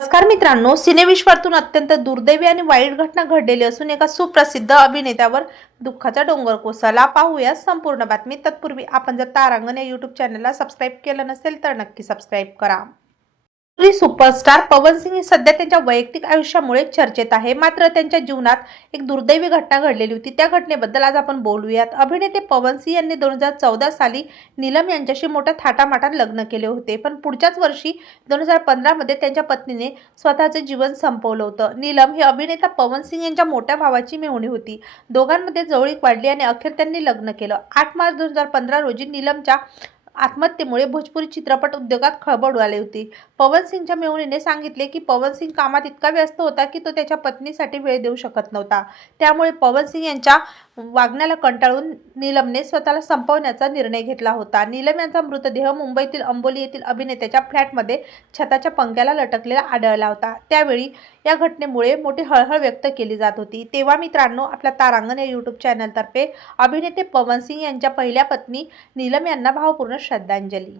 नमस्कार मित्रांनो सिनेविश्वातून अत्यंत दुर्दैवी आणि वाईट घटना घडलेली असून एका सुप्रसिद्ध अभिनेत्यावर दुःखाचा डोंगर कोसळला. पाहूया संपूर्ण बातमी. तत्पूर्वी आपण जर तारांगण या युट्यूब चॅनलला सबस्क्राईब केलं नसेल तर नक्की सबस्क्राईब करा. सुपरस्टार पवन सिंग हे सध्या त्यांच्या वैयक्तिक आयुष्यामुळे चर्चेत आहे. मात्र त्यांच्या जीवनात एक दुर्दैवी घटना घडलेली होती. त्या घटनेबद्दल आज आपण बोलूयात. अभिनेते पवन सिंग यांनी दोन हजार चौदा साली नीलम यांच्याशी मोठ्या थाटामाटात लग्न केले होते. पण पुढच्याच वर्षी दोन हजार पंधरामध्ये त्यांच्या पत्नीने स्वतःचे जीवन संपवलं होतं. नीलम ही अभिनेता पवन सिंग यांच्या मोठ्या भावाची मेहुणी होती. दोघांमध्ये जवळीक वाढली आणि अखेर त्यांनी लग्न केलं. आठ मार्च दोन हजार पंधरा रोजी नीलमच्या आत्महत्येमुळे भोजपुरी चित्रपट उद्योगात खळबळ उडाली होती. पवन सिंगच्या मेहुणीने सांगितले की पवन सिंग कामात इतका व्यस्त होता की तो त्याच्या पत्नीसाठी वेळ देऊ शकत नव्हता. त्यामुळे पवन सिंग यांच्या वागण्याला कंटाळून नीलमने स्वतःला संपवण्याचा निर्णय घेतला होता. नीलम यांचा मृतदेह मुंबईतील अंबोली येथील अभिनेत्याच्या फ्लॅटमध्ये छताच्या पंख्याला लटकलेला आढळला होता. त्यावेळी या घटनेमुळे मोठी हळहळ व्यक्त केली जात होती. तेव्हा मित्रांनो आपल्या तारांगण या यूट्यूब चॅनलतर्फे अभिनेते पवन सिंग यांच्या पहिल्या पत्नी नीलम यांना भावपूर्ण श्रद्धांजली.